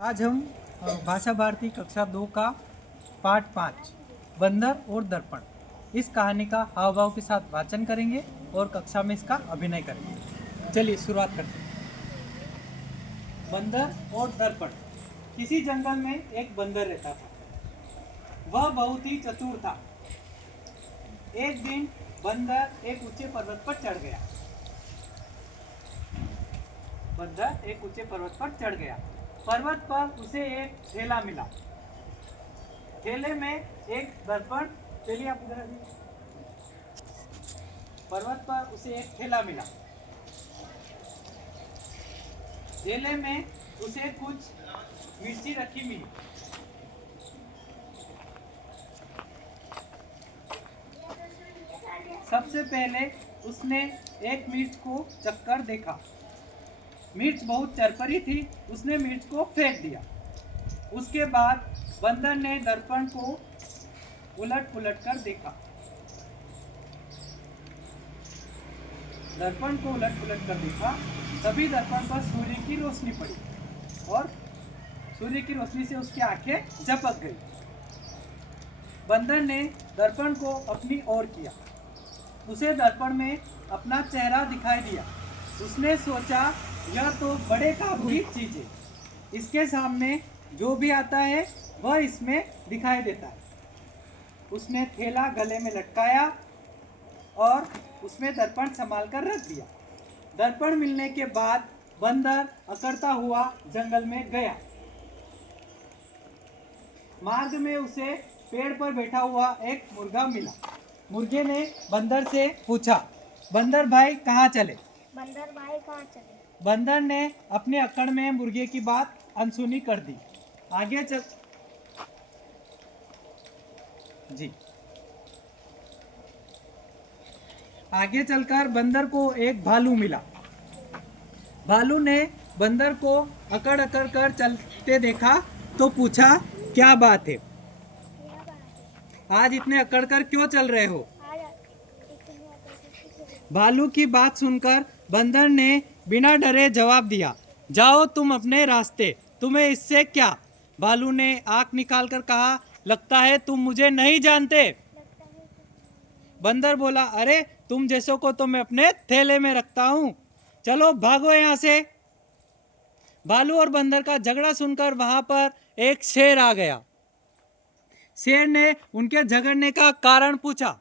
आज हम भाषा भारती कक्षा 2 का पाठ 5 बंदर और दर्पण इस कहानी का हाव भाव के साथ वाचन करेंगे और कक्षा में इसका अभिनय करेंगे। चलिए शुरुआत करते हैं। बंदर और दर्पण। किसी जंगल में एक बंदर रहता था। वह बहुत ही चतुर था। एक दिन बंदर एक ऊंचे पर्वत पर चढ़ गया। पर्वत पर उसे एक ठेला मिला। ठेले में एक दर्पण। चलिए आप इधर आइए। पर्वत पर उसे एक ठेला मिला। ठेले में उसे कुछ मिर्ची रखी मिली। सबसे पहले उसने एक मिर्च को चखकर देखा। मिर्च बहुत चरपरी थी। उसने मिर्च को फेंक दिया। उसके बाद बंदर ने दर्पण को उलट पुलट कर देखा। तभी दर्पण पर सूर्य की रोशनी पड़ी और सूर्य की रोशनी से उसकी आंखें झपक गई। बंदर ने दर्पण को अपनी ओर किया। उसे दर्पण में अपना चेहरा दिखाई दिया। उसने सोचा, यह तो बड़े काम की चीज है। इसके सामने जो भी आता है वह इसमें दिखाई देता है। उसने थैला गले में लटकाया और उसमें दर्पण संभाल कर रख दिया। दर्पण मिलने के बाद बंदर अकड़ता हुआ जंगल में गया। मार्ग में उसे पेड़ पर बैठा हुआ एक मुर्गा मिला। मुर्गे ने बंदर से पूछा, बंदर भाई कहाँ चले? बंदर ने अपने अकड़ में मुर्गे की बात अनसुनी कर दी। आगे चलकर बंदर को एक भालू मिला। भालू ने बंदर को अकड़ अकड़ कर चलते देखा तो पूछा, क्या बात है? आज इतने अकड़ कर क्यों चल रहे हो? भालू की बात सुनकर बंदर ने बिना डरे जवाब दिया, जाओ तुम अपने रास्ते, तुम्हें इससे क्या? भालू ने आंख निकालकर कहा, लगता है तुम मुझे नहीं जानते। बंदर बोला, अरे तुम जैसों को तो मैं अपने थैले में रखता हूँ, चलो भागो यहाँ से। भालू और बंदर का झगड़ा सुनकर वहां पर एक शेर आ गया। शेर ने उनके झगड़ने का कारण पूछा।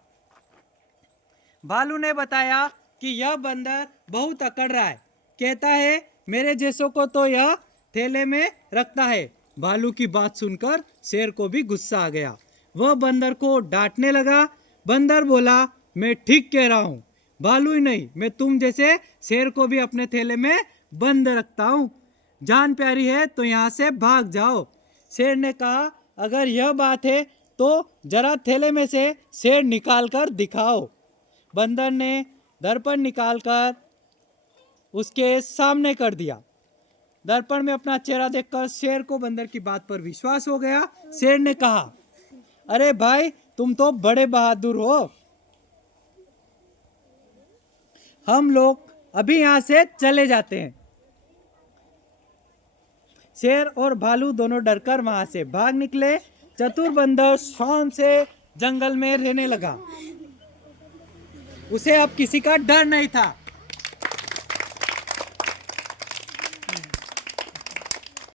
भालू ने बताया कि यह बंदर बहुत अकड़ रहा है, कहता है मेरे जैसों को तो यह थैले में रखता है। भालू की बात सुनकर शेर को भी गुस्सा आ गया। वह बंदर को डांटने लगा। बंदर बोला, मैं ठीक कह रहा हूँ, भालू ही नहीं, मैं तुम जैसे शेर को भी अपने थैले में बंद रखता हूँ। जान प्यारी है तो यहाँ से भाग जाओ। शेर ने कहा, अगर यह बात है तो जरा थैले में से शेर निकाल कर दिखाओ। बंदर ने दर्पण निकालकर उसके सामने कर दिया। दर्पण में अपना चेहरा देखकर शेर को बंदर की बात पर विश्वास हो गया। शेर ने कहा, अरे भाई तुम तो बड़े बहादुर हो, हम लोग अभी यहाँ से चले जाते हैं। शेर और भालू दोनों डरकर वहां से भाग निकले। चतुर बंदर शान से जंगल में रहने लगा। उसे अब किसी का डर नहीं था।